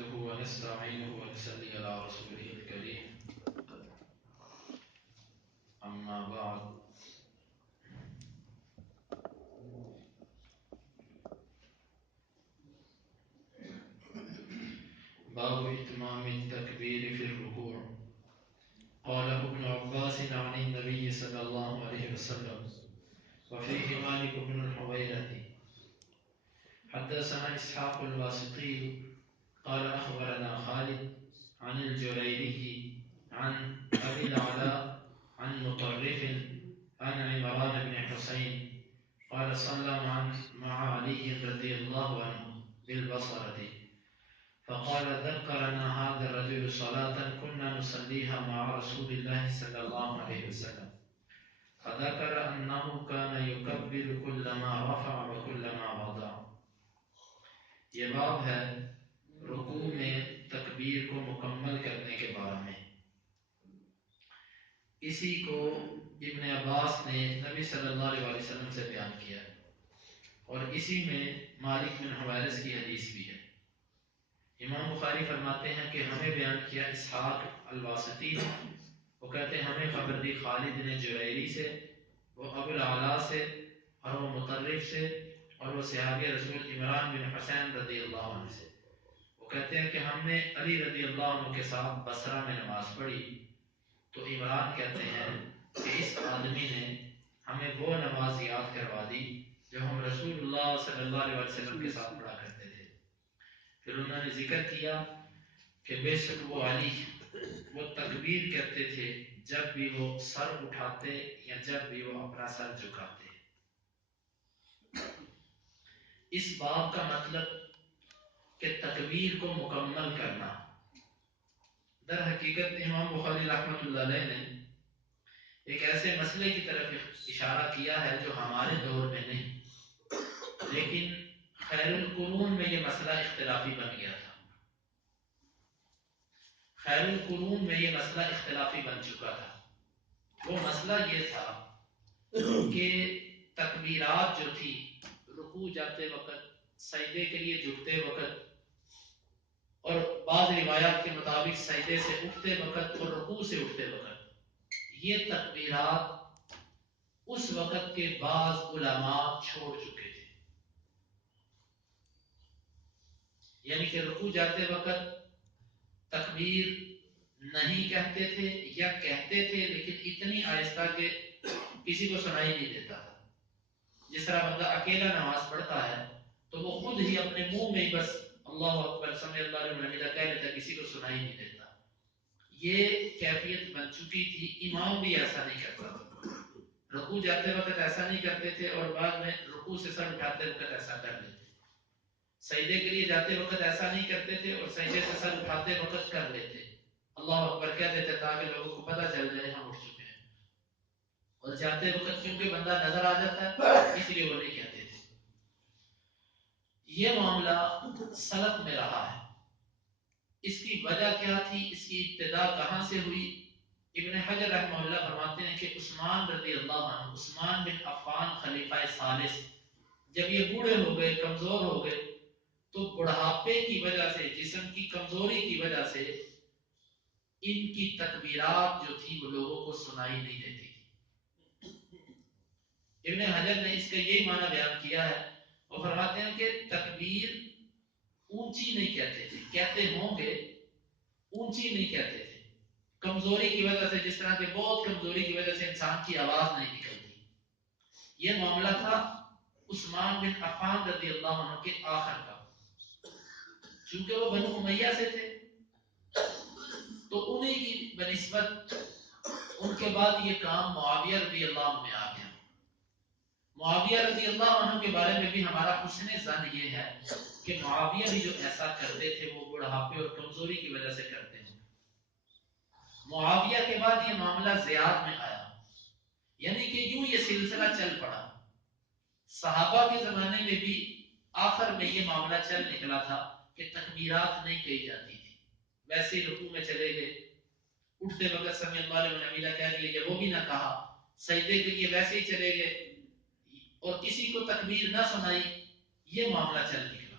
نحمده ونستعينه ونصلي على رسوله الكريم أما بعد باب إتمام التكبير في الركوع. قال ابن عباس عن النبي صلى الله عليه وسلم وفيه مالك بن الحويرث. حدثنا إسحاق الواسطي قال أخبرنا خالد عن الجريري عن أبي العلاء عن مطرف عن عمران بن حسين قال صلى مع علي رضي الله عنه بالبصرة فقال ذكرنا هذا الرجل صلاة كنا نصليها مع رسول الله صلى الله عليه وسلم فذكر أنه كان يكبر كلما رفع وكلما وضع. یہ باب ہے رکوع میں تکبیر کو مکمل کرنے کے بارے میں. اسی کو ابن عباس نے نبی صلی اللہ علیہ وسلم سے بیان کیا اور اسی میں مالک بن حویرث کی حدیث بھی ہے. امام بخاری فرماتے ہیں کہ ہمیں بیان کیا اسحاق الواسطی نے، وہ کہتے ہیں ہمیں خبر دی خالد نے جریری سے، وہ ابو العلاء سے اور وہ مطرف سے اور وہ صحابی رسول عمران بن حسین رضی اللہ عنہ سے. وہ کہتے ہیں کہ ہم نے علی رضی اللہ عنہ کے ساتھ بصرہ میں نماز پڑھی تو عمران کہتے ہیں کہ اس آدمی نے ہمیں وہ نماز یاد کروا دی جو ہم رسول اللہ صلی اللہ علیہ وسلم کے ساتھ پڑھا کرتے تھے. پھر انہوں نے ذکر کیا کہ بے شک وہ علی وہ تکبیر کرتے تھے جب بھی وہ سر اٹھاتے یا جب بھی وہ اپنا سر جھکاتے. اس باب کا مطلب کہ تکبیر کو مکمل کرنا. در حقیقت امام بخاری رحمۃ اللہ علیہ نے ایک ایسے مسئلے کی طرف اشارہ کیا ہے جو ہمارے دور میں نہیں، لیکن خیر القرون میں یہ مسئلہ اختلافی بن گیا تھا. خیر القرون میں یہ مسئلہ اختلافی بن چکا تھا. وہ مسئلہ یہ تھا کہ تکبیرات جو تھی رکوع جاتے وقت، سجدے کے لیے جھکتے وقت اور بعض روایات کے مطابق سجدے سے اٹھتے وقت اور رکوع سے اٹھتے وقت، یہ تکبیرات اس وقت کے بعض علماء چھوڑ چکے تھے. یعنی کہ رکوع جاتے وقت تکبیر نہیں کہتے تھے یا کہتے تھے لیکن اتنی آہستہ کہ کسی کو سنائی نہیں دیتا تھا. جس طرح بندہ اکیلا نماز پڑھتا ہے تو وہ خود ہی اپنے منہ میں ہی بس اللہ اکبر سمع اللہ لمن حمدہ کہہ لیتا، کسی کو سنائی نہیں دیتا. یہ کیفیت بن چکی تھی. امام بھی ایسا نہیں کرتا تھا، رکوع جاتے وقت ایسا نہیں کرتے تھے اور بعد میں رکوع سے سر اٹھاتے وقت ایسا کر لیتے. سجدے کے لیے جاتے وقت ایسا نہیں کرتے تھے اور سجدے سے سر اٹھاتے وقت کر لیتے، اللہ اکبر کہہ دیتے تاکہ لوگوں کو پتہ چل جائے ہم اٹھ چکے ہیں. اور جاتے وقت کیونکہ بندہ نظر آ جاتا ہے اس لیے وہ نہیں کہتے تھے. یہ معاملہ سلف میں رہا ہے. اس کی وجہ کیا تھی، اس کی ابتدا کہاں سے ہوئی؟ ابن حجر رحمہ اللہ فرماتے ہیں کہ عثمان رضی اللہ عنہ، عثمان بن عفان خلیفہ ثالث، جب یہ بوڑھے ہو گئے، کمزور ہو گئے تو بڑھاپے کی وجہ سے، جسم کی کمزوری کی وجہ سے ان کی تکبیرات جو تھی وہ لوگوں کو سنائی نہیں دیتی تھی. ابن حجر نے اس کا یہی معنی بیان کیا ہے. وہ فرماتے ہیں کہ تکبیر اونچی نہیں کہتے تھے، کہتے ہوں گے اونچی نہیں کہتے تھے. کمزوری کی وجہ سے، جس طرح کہ بہت کمزوری کی وجہ سے انسان کی آواز نہیں نکلتی. یہ معاملہ تھا عثمان بن عفان رضی اللہ عنہ کے آخر کا. چونکہ وہ بنو امیہ سے تھے تو انہیں کی بنسبت ان کے بعد یہ کام معاویہ رضی اللہ عنہ میں آ گیا. معاویہ رضی اللہ عنہ کے بارے میں بھی ہمارا حسن ظن یہ ہے کہ معاویہ بھی جو ایسا کرتے تھے وہ بڑھاپے اور کمزوری کی وجہ سے کرتے ہیں. معاویہ کے بعد یہ معاملہ زیاد میں آیا، یعنی کہ یوں یہ سلسلہ چل پڑا. صحابہ کے زمانے میں بھی آخر میں یہ معاملہ چل نکلا تھا کہ تکبیرات نہیں کہی جاتی تھی، ویسے ہی رکوع میں چلے گئے، اٹھتے وقت سمع اللہ لمن حمدہ کہہ لیے، وہ بھی نہ کہا، سجدے کے لیے ویسے ہی چلے گئے اور کسی کو تکبیر نہ سنائی. یہ معاملہ چل نکلا.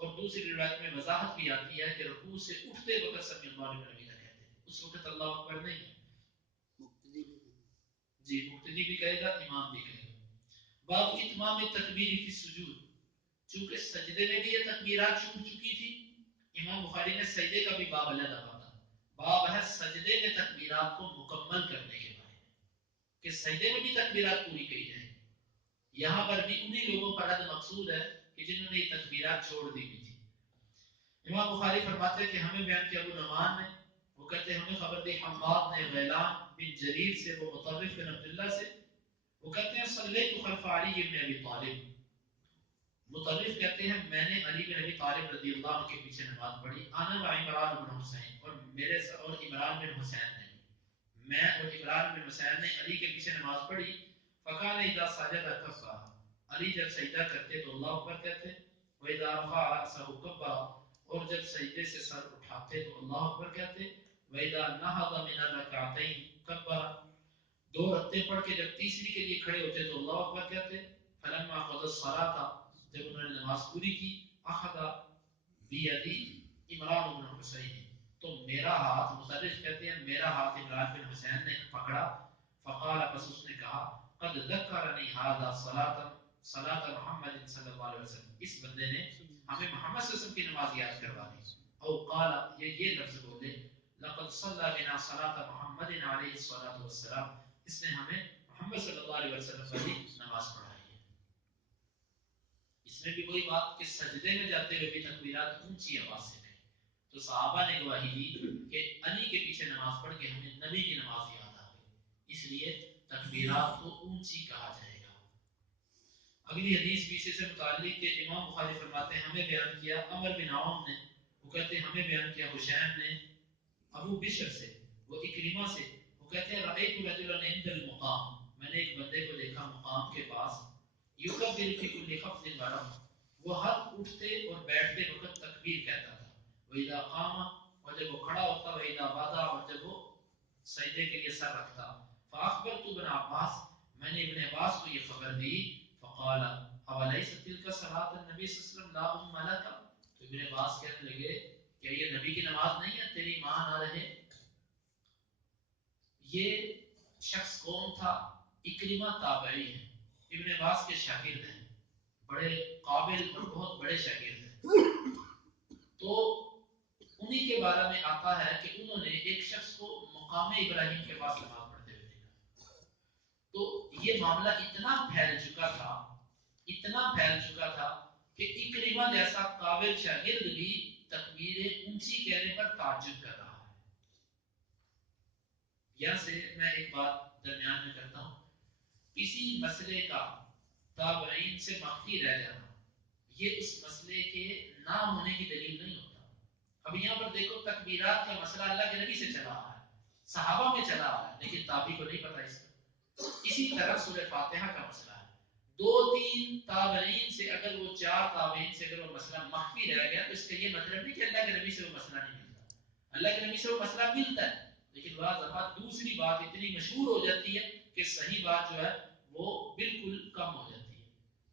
اور دوسری روایت میں وضاحت بھی آتی ہے کہ رکوع سے اٹھتے وقت سمیع اللہ لمن حمیدہ کہتے تھے، اس وقت اللہ اکبر نہیں ہے، جی مقتدی بھی کہے گا، امام بھی کہے گا۔ باب اتمام تکبیر فی السجود، چونکہ سجدے میں بھی یہ تکبیرات چھوٹ چکی تھی، امام بخاری نے سجدے کا بھی باب علیحدہ باندھا، باب ہے سجدے میں تکبیرات کو مکمل کرنے کے بارے میں، کہ سجدے میں بھی تکبیرات پوری کی جائیں۔ یہاں پر بھی انہی لوگوں پر رد مقصود ہے کہ جنہوں نے یہ تکبیرات چھوڑ دی تھی۔ امام بخاری فرماتے ہیں کہ ہمیں بیان کیا ابو نعمان نے، وہ کہتے ہیں ہمیں خبر دی حماد نے غیلان بن جریر سے، وہ مطرف بن عبداللہ سے، وہ کہتے ہیں صلیت خلف علی بن ابی طالب، مطرف کہتے ہیں میں نے علی بن ابی طالب رضی اللہ عنہ کے پیچھے نماز پڑھی، انا و عمران بن حسین، اور میرے اور عمران بن حسین نے بھی، میں اور عمران بن حسین نے علی کے پیچھے نماز پڑھی، فکان اذا سجد کبر، علی جب سجدہ کرتے تو اللہ اکبر کہتے، و اذا رفع رأسه کبر، اور جب سجدے سے سر اٹھاتے تو اللہ اکبر کہتے، و اذا نہض من الرکعتین کبر، دو رکعتیں پڑھ کے جب تیسری کے لیے کھڑے ہوتے تو اللہ اکبر کہتے، فلما قضى الصلاة، جب انہوں نے نماز پوری کی، اخذ بیدی عمران بن حسین، تو میرا ہاتھ، مصرف کہتے ہیں میرا ہاتھ عمران بن حسین نے پکڑا، فقال، پس اس نے کہا، قد ذکرنی هذا صلاۃ محمد صلی اللہ علیہ وسلم، اس بندے نے ہمیں محمد صلی اللہ علیہ وسلم کی نماز یاد کروا دی، او قال، یہ لفظ بولے، لقد صلی بنا صلاۃ محمد علیہ الصلوۃ والسلام، اس نے ہمیں محمد صلی اللہ علیہ وسلم کی نماز پڑھائی ہے۔ اس میں بھی وہی بات کہ سجدے میں جاتے ہوئے بھی تکبیرات اونچی آواز سے کہیں، تو صحابہ نے گواہی دی کہ علی کے پیچھے نماز پڑھ کے ہمیں نبی کی نماز یاد آ گئی، اس لیے تکبیرات کو اونچی کہا جائے گا۔ اگلی حدیث بھی اسی سے متعلق کہ امام بخاری فرماتے ہیں ہمیں بیان کیا عمر بن عون نے، وہ کہتے ہیں ہمیں بیان کیا حشیم نے ابو بشر سے، وہ اکریمہ سے، وہ کہتے ہیں رأیت رجلا عند المقام، میں نے ایک بندے کو دیکھا مقام کے پاس، یکبر فی کل خفض ورفع، وہ ہر اٹھتے اور بیٹھتے وقت تکبیر کہتا تھا، وَإِذَا قَامَ، اور جب وہ کھڑا ہوتا، وَإِذَا وَضَعَ، اور جب وہ سجدے کے لیے سر رکھتا، فَأَخْبَرْتُ ابن عباس، میں نے ابن عباس کو یہ خبر دی، فقال أَوَلَيْسَ تِلْكَ صَلَاةُ النَّبِي صلی اللہ علیہ وسلم لَا أُمَّ لَكَ، تو ابن عباس کہنے لگے کہ یہ نبی کی نماز نہیں ہے، تیری ماں نہ رہے۔ یہ شخص کون تھا؟ اکرمہ تابعی ہے، ابن عباس کے شاگرد ہیں، بڑے قابل اور بہت بڑے شاگرد ہیں، تو انہی کے بارے میں آتا ہے کہ انہوں نے ایک شخص کو مقام ابراہیم کے پاس نماز پڑھتے ہوئے دیکھا، تو یہ معاملہ اتنا پھیل چکا تھا کہ اکرمہ جیسا قابل شاگرد بھی تکبیر اونچی کہنے پر تعجب کر رہا ہے۔ یہاں سے میں ایک بات درمیان میں کرتا ہوں، کسی مسئلے کا تابعین سے مخفی رہ جانا یہ اس مسئلے کے نہ ہونے کی دلیل نہیں ہوتا۔ اب یہاں پر دیکھو تکبیرات کا مسئلہ اللہ کے نبی سے چلا آ رہا ہے، صحابہ میں چلا آ رہا ہے، لیکن تابعی کو نہیں پتا اس کا۔ اسی طرح سورہ فاتحہ کا مسئلہ ہے، دو تین تابعین سے اگر وہ چار تابعین سے اگر وہ مسئلہ مخفی رہ گیا تو اس کا یہ مطلب نہیں کہ اللہ کے نبی سے وہ مسئلہ نہیں ملتا، اللہ کے نبی سے وہ مسئلہ ملتا ہے، لیکن بعض دفعہ دوسری بات اتنی مشہور ہو جاتی ہے کہ صحیح بات جو ہے وہ بالکل کم ہو جاتی ہے۔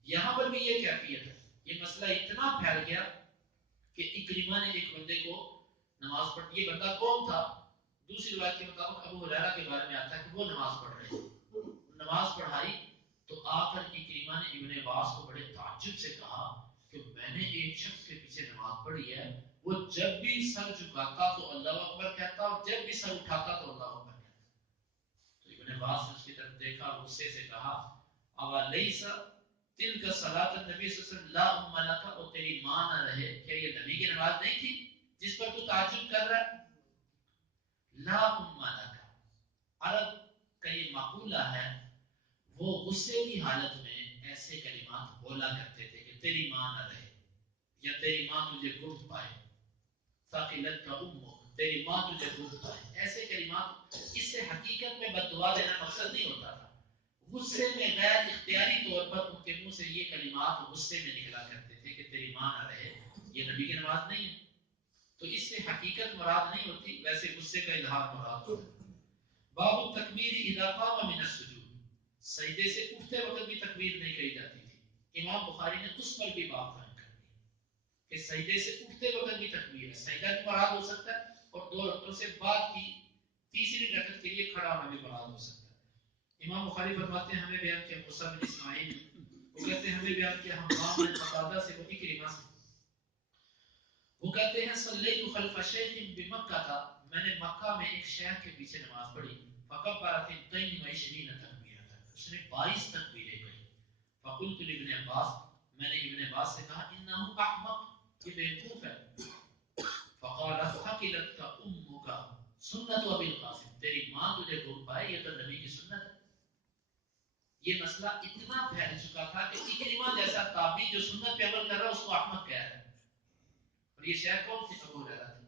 یہاں پر بھی یہ کیفیت ہے، یہ مسئلہ اتنا پھیل گیا کہ اکرمہ نے ایک بندے کو نماز پڑھ، یہ بندہ کون تھا؟ دوسری روایت کے مطابق ابو ہریرہ کے بارے میں آتا ہے کہ وہ نماز پڑھ رہے تھے، نماز پڑھائی تو آ کر اکرمہ نے ابن عباس کو بڑے تعجب سے کہا کہ میں نے ایک شخص کے پیچھے نماز پڑھی ہے، وہ جب بھی سر جھکاتا تو اللہ اکبر کہتا اور جب بھی سر اٹھاتا تو اللہ اکبر کہتا۔ تو ابن عباس نے اس کی طرف دیکھا، غصے سے کہا اولیس تلک صلاۃ النبی صلی اللہ علیہ وسلم لا ام لک، اور تیری ماں نہ رہے، کیا یہ نبی کی نماز نہیں تھی جس پر تو تعجب کر رہا ہے؟ لا ام لک، عرب کا یہ مقولہ ہے، وہ غصے کی حالت میں ایسے کلمات بولا کرتے تھے کہ تیری ماں نہ رہے، یا تیری ماں تجھے گفت پائے، ثقلت کا امک، تیری ماں تجھے گفت پائے، ایسے کلمات، اس سے حقیقت میں بد دعا دینا مقصد نہیں ہوتا تھا، غصے میں غیر اختیاری طور پر ان کے منہ سے یہ کلمات غصے میں نکلا کرتے تھے کہ تیری ماں نہ رہے، یہ نبی کی نماز نہیں ہے، تو اس سے حقیقت مراد نہیں ہوتی، ویسے غصے کا اظہار مراد ہوتا ہے۔ باب التکبیر اذا قام من السجود، سجدے سے اٹھتے وقت بھی تکبیر نہیں کہی جاتی تھی، امام بخاری نے اس پر بھی باب قائم کر دیا کہ سجدے سے اٹھتے وقت بھی تکبیر ہے، سجدہ بھی مراد ہو سکتا ہے اور 2 رکعتوں سے بعد کی تیسری رکعت کے لیے کھڑا ہونا بھی مراد ہو سکتا ہے۔ امام بخاری فرماتے ہیں ہمیں بیان کیا موسیٰ بن اسماعیل، وہ کہتے ہیں ہمیں بیان کیا حمام بن قتادہ سے، وہ اکرمہ سے، وہ کہتے ہیں صلیت خلف شیخ بمکہ تھا، میں نے مکہ میں ایک شیخ کے پیچھے نماز پڑھی، فکبر اثنتین و عشرین تکبیرۃ، اس نے 22 تکبیریں کہی، فقلت لابن عباس، میں نے ابن عباس سے کہا انہ احمق، یہ بیوقوف ہے، فقال ثقلتک امک سنت ابی القاسم، تیری ماں تجھے گم پائے، یہ تو نبی کی سنت ہے۔ یہ مسئلہ اتنا پھیل چکا تھا کہ اکرمہ جیسا تابعی جو سنت پہ عمل کر رہا ہے اس کو احمق کہہ رہا ہے، اور یہ شیخ کون تھے؟ ابو ہریرہ تھے۔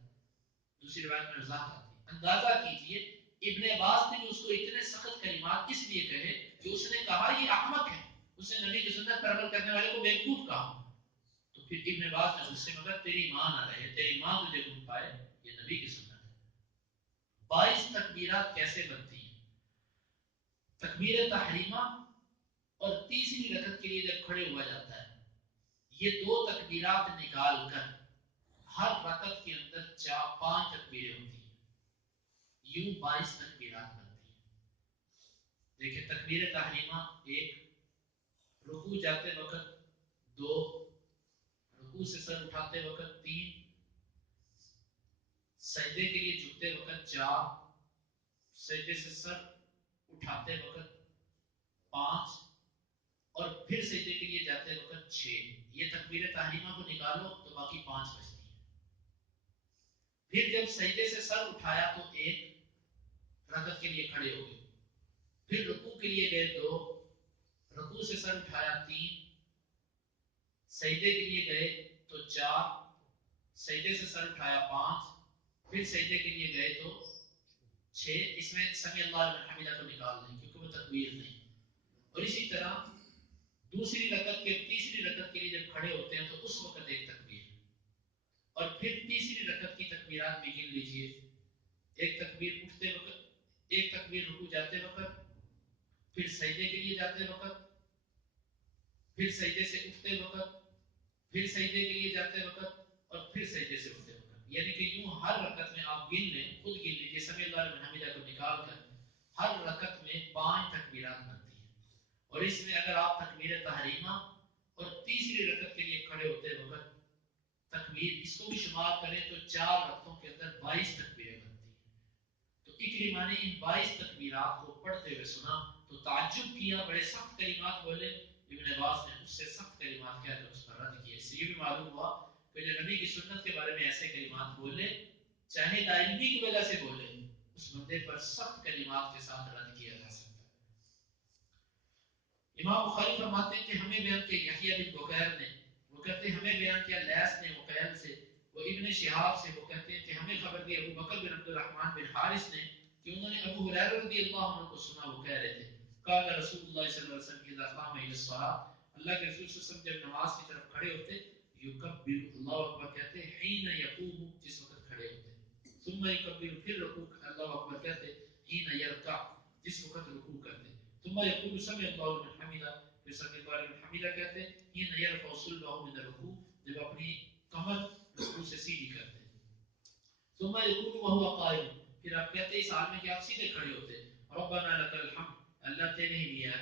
دوسری روایت میں وضاحت آتی ہے، اندازہ کیجئے ابن عباس نے بھی اس کو اتنے سخت کلمات اس لیے کہے کہ اس نے کہا یہ احمق ہے، اس نے نبی کی سنت پر عمل کرنے والے کو بیوقوف کہا، تو پھر ابن عباس نے اس سے مگر تیری ماں نہ رہے، تیری ماں تجھے گم پائے، یہ نبی کی سنت ہے۔ 22 تکبیرات کیسے بنتی ہیں؟ تکبیر تحریمہ اور تیسری رکعت کے لیے جب کھڑے ہوا جاتا ہے، یہ 2 تکبیرات نکال کر ہر رکعت کے اندر 5 تکبیریں ہوتی ہیں، یوں 22 تکبیرات بنتی ہیں۔ دیکھیں تکبیر تحریمہ 1، رکوع جاتے وقت 2، رکوع سے سر اٹھاتے وقت 3، سجدے کے لیے جھکتے وقت 4، سجدے سے سر اٹھاتے وقت 5، اور پھر سجدے کے لیے جاتے وقت 6۔ یہ تکبیر تحریمہ کو نکالو تو باقی 5 بچتی ہیں۔ پھر جب سجدے سے سر اٹھایا تو 1 رکعت کے لیے کھڑے ہو گئے، پھر رکوع کے لیے گئے 2، رکوع سے سر اٹھایا 3، سجدے کے لیے گئے تو 4، سجدے سے سر اٹھایا 5، پھر سجدے کے لیے گئے تو 6۔ اس میں سمیع اللہ لمن حمدہ کو نکال دیں کیونکہ وہ تکبیر نہیں۔ اور اسی طرح دوسری رکعت کے تیسری رکعت کے لیے جب کھڑے ہوتے ہیں تو اس وقت 1 تکبیر، اور پھر تیسری رکعت کی تکبیرات بھی گن لیجئے، 1 تکبیر اٹھتے وقت، 1 تکبیر رکوع جاتے وقت، پھر سجدے کے لیے جاتے وقت، پھر سجدے سے اٹھتے وقت، پھر سجدے کے لیے جاتے وقت، اور پھر سجدے سے اٹھتے وقت، یعنی کہ یوں ہر رکعت میں آپ گن لیں، خود گن لیجئے سمیع اللہ لمن حمدہ کو نکال کر ہر رکعت میں 5 تکبیرات بنتی ہیں۔ اور اس میں اگر آپ تکبیر تحریمہ اور تیسری رکعت کے لیے کھڑے ہوتے وقت تکبیر اس کو بھی شمار کریں تو 4 رکعتوں کے اندر 22 تکبیریں بنتی ہیں۔ تو اکرمہ نے ان 22 تکبیرات کو پڑھتے ہوئے سنا تو تعجب کیا، بڑے سخت کلمات بولے، ابن عباس نے اس سے سخت کلمات کہہ کر اس پر رد کیا۔ اس سے یہ بھی معلوم ہوا کہ جو نبی کی سنت کے بارے میں ایسے کلمات بولے، چاہے لاعلمی کی وجہ سے بولے، اس بندے پر سخت کلمات کے ساتھ رد کیا جا سکتا ہے۔ امام بخاری فرماتے ہیں کہ ہمیں بیان کیا یحییٰ بن بکیر نے، وہ کہتے ہیں ہمیں بیان کیا لیث نے وقیل سے، وہ ابن شہاب سے، وہ کہتے ہیں کہ ہمیں خبر دی ابو بکر بن عبد الرحمن بن حارث نے کہ انہوں نے ابو ہریرہ رضی اللہ عنہ کو سنا، وہ کہہ رہے تھے قال رسول اللہ صلی اللہ علیہ وسلم اذا قام الى الصلاۃ، اللہ کے رسول صلی اللہ علیہ وسلم جب نماز کی طرف کھڑے ہوتے، یکبر، اللہ اکبر کہتے، حین یقوم، جس وقت کھڑے ہوتے، ثم یکبر، پھر رکوع، اللہ اکبر کہتے، حین یرکع، جس وقت رکوع کرتے، ثم یقول سمع اللہ لمن حمدہ، پھر سمع اللہ لمن حمدہ کہتے، حین یرفع صلبہ من الرکوع، جب اپنی کمر رکوع سے سیدھی کرتے، ثم یقول وهو قائم، پھر آپ کہتے اس حال میں کہ آپ سیدھے کھڑے ہوتے، ربنا لك الحمد، اللہ تیرے ہی لیے ہے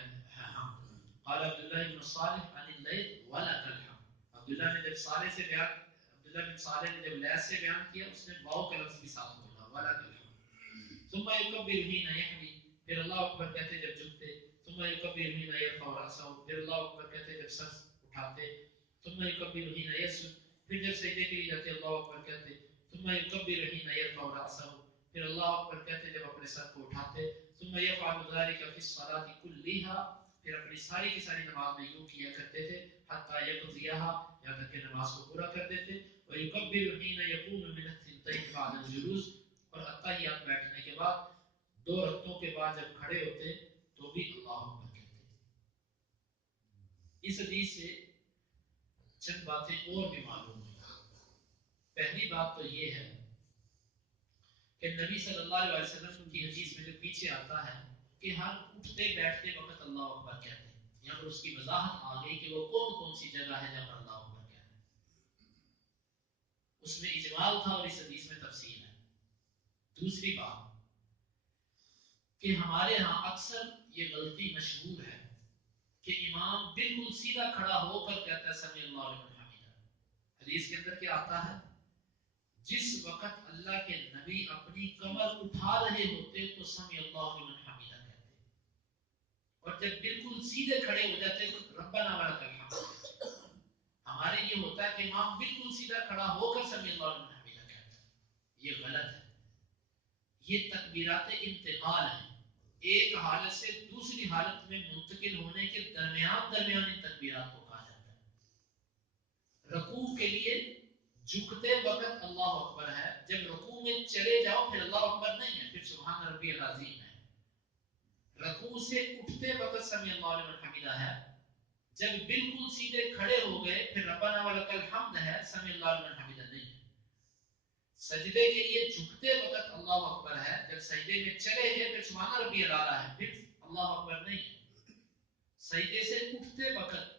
حمد۔ قال عبداللہ بن صالح عن الليث ولك الحمد، عبداللہ نے جب صالح سے بیان، عبداللہ بن صالح نے جب لیث سے بیان کیا، اس نے واو کا لفظ بھی ساتھ بولا، ولك الحمد۔ ثم يكبر حين يحوي، پھر اللہ اکبر کہتے جب جھکتے، ثم يكبر حين يرفع رأسه، پھر اللہ اکبر کہتے جب سر اٹھاتے، ثم يكبر حين يسجد، پھر جب سجدے کے لیے جاتے اللہ اکبر کہتے، ثم يكبر حين يرفع رأسه، پھر اللہ اکبر کہتے جب اپنے سر کو اٹھاتے، ثم يفعل ذلك في الصلاة كلها، پھر اپنی ساری کی ساری نماز میں یوں کیا کرتے تھے، حتى يقضيها، یہاں تک کہ نماز کو پورا کر دیتے، ويكبر حين يقوم من الثنتين بعد الجلوس، اور اتحیات بیٹھنے کے بعد 2 رکعتوں کے بعد جب کھڑے ہوتے تو بھی اللہ اکبر کہتے۔ اس حدیث سے چند باتیں اور بھی معلوم ہوئی۔ پہلی بات تو یہ ہے کہ نبی صلی اللہ علیہ وسلم کی حدیث میں جو پیچھے آتا ہے کہ ہر اٹھتے بیٹھتے وقت اللہ اکبر کہتے ہیں، یہاں پر اس کی وضاحت آ گئی کہ وہ کون کون سی جگہ ہے جہاں پر اللہ اکبر کہتے ہیں۔ اس میں اجمال تھا اور اس حدیث میں تفصیل ہے. دوسری بات کہ ہمارے ہاں اکثر یہ غلطی مشہور ہے کہ امام بالکل سیدھا کھڑا ہو کر کہتا ہے سمیع اللہ لمن حمیدہ. حدیث کے اندر کیا آتا ہے؟ جس وقت اللہ کے نبی اپنی کمر اٹھا رہے ہوتے تو سمیع اللہ لمن حمیدہ کہتے، اور جب بالکل سیدھے کھڑے ہو جاتے تو ربنا ولک الحمد. ہمارے یہ ہوتا ہے کہ امام بالکل سیدھا کھڑا ہو کر سمیع اللہ لمن حمیدہ کہتا ہے. یہ غلط ہے. یہ تکبیرات انتقال ہیں، ایک حالت سے دوسری حالت میں منتقل ہونے کے درمیان ان تکبیرات کو کہا جاتا ہے. رکوع کے لیے جھکتے وقت اللہ اکبر ہے، جب رکوع میں چلے جاؤ پھر اللہ اکبر نہیں ہے، پھر سبحان ربی العظیم ہے. رکوع سے اٹھتے وقت سمیع اللہ لمن حمیدہ ہے، جب بالکل سیدھے کھڑے ہو گئے پھر ربنا ولک الحمد ہے، سمیع اللہ لمن حمیدہ نہیں ہے. سجدے کے لیے جھکتے وقت اللہ اکبر ہے، جب سجدے میں چلے گئے پھر سبحان ربی الاعلیٰ ہے، پھر اللہ اکبر نہیں ہے. سجدے سے اٹھتے وقت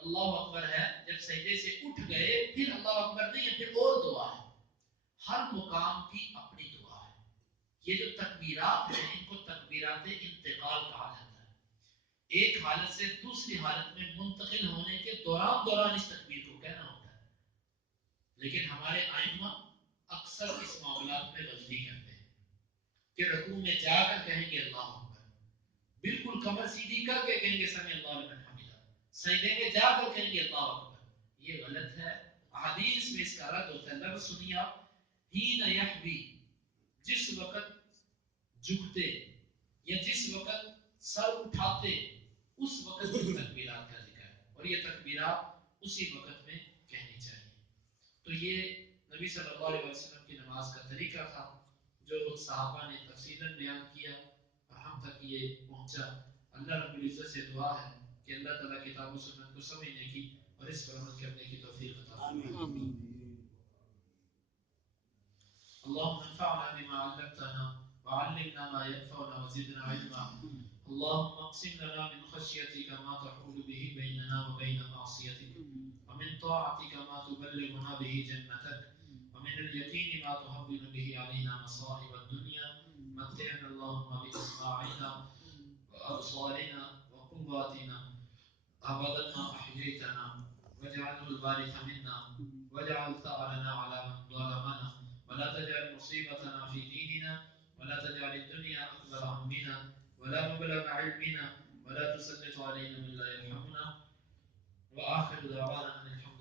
اللہ اکبر ہے، جب سجدے سے اٹھ گئے پھر اللہ اکبر نہیں ہے، پھر اور دعا ہے. ہر مقام کی اپنی دعا ہے. یہ جو تکبیرات ہیں ان کو تکبیرات انتقال کہا جاتا ہے. ایک حالت سے دوسری حالت میں منتقل ہونے کے دوران اس تکبیر کو کہنا ہوتا ہے. لیکن ہمارے ائمہ اکثر اس معاملات میں غلطی کرتے ہیں کہ رکوع میں جا کر کہیں گے اللہ اکبر، بالکل کمر سیدھی کر کے کہیں گے سمیع اللہ لمن حمیدہ، سجدے میں جا کر کہیں گے اللہ اکبر. یہ غلط ہے. حدیث میں اس کا رد ہوتا ہے. لفظ سنیے آپ، حین یحوی، جس وقت جھکتے یا جس وقت سر اٹھاتے اس وقت اس تکبیرات کا ذکر ہے، اور یہ تکبیرات اسی وقت میں کہنی چاہیے. تو یہ نبی صلی اللہ علیہ وسلم کی نماز کا طریقہ تھا جو صحابہ نے تفصیلاً بیان کیا اور ہم تک یہ پہنچا. اللہ رب العزت سے دعا ہے کہ اللہ تعالیٰ کتاب و سنت کو سمجھنے کی اور اس پر عمل کرنے کی توفیق عطا فرمائے. اللهم انفعنا بما علمتنا وعلمنا ما ينفعنا وزدنا علما. اللهم اقسم لنا من خشيتك ما تحول به بيننا وبين معصيتك، ومن طاعتك ما تبلغنا به جنتك، ومن اليقين ما تهون به علينا مصائب الدنيا. متعنا اللهم بأسماعنا وأبصارنا وقواتنا أبدا ما أحييتنا، واجعله الوارث منا، واجعل ثأرنا على من ظلمنا، ولا تجعل مصيبتنا في ديننا، ولا تجعل الدنيا أكبر همنا ولا مبلغ علمنا، ولا تسلط علينا من لا يرحمنا. وآخر دعوانا أن الحمد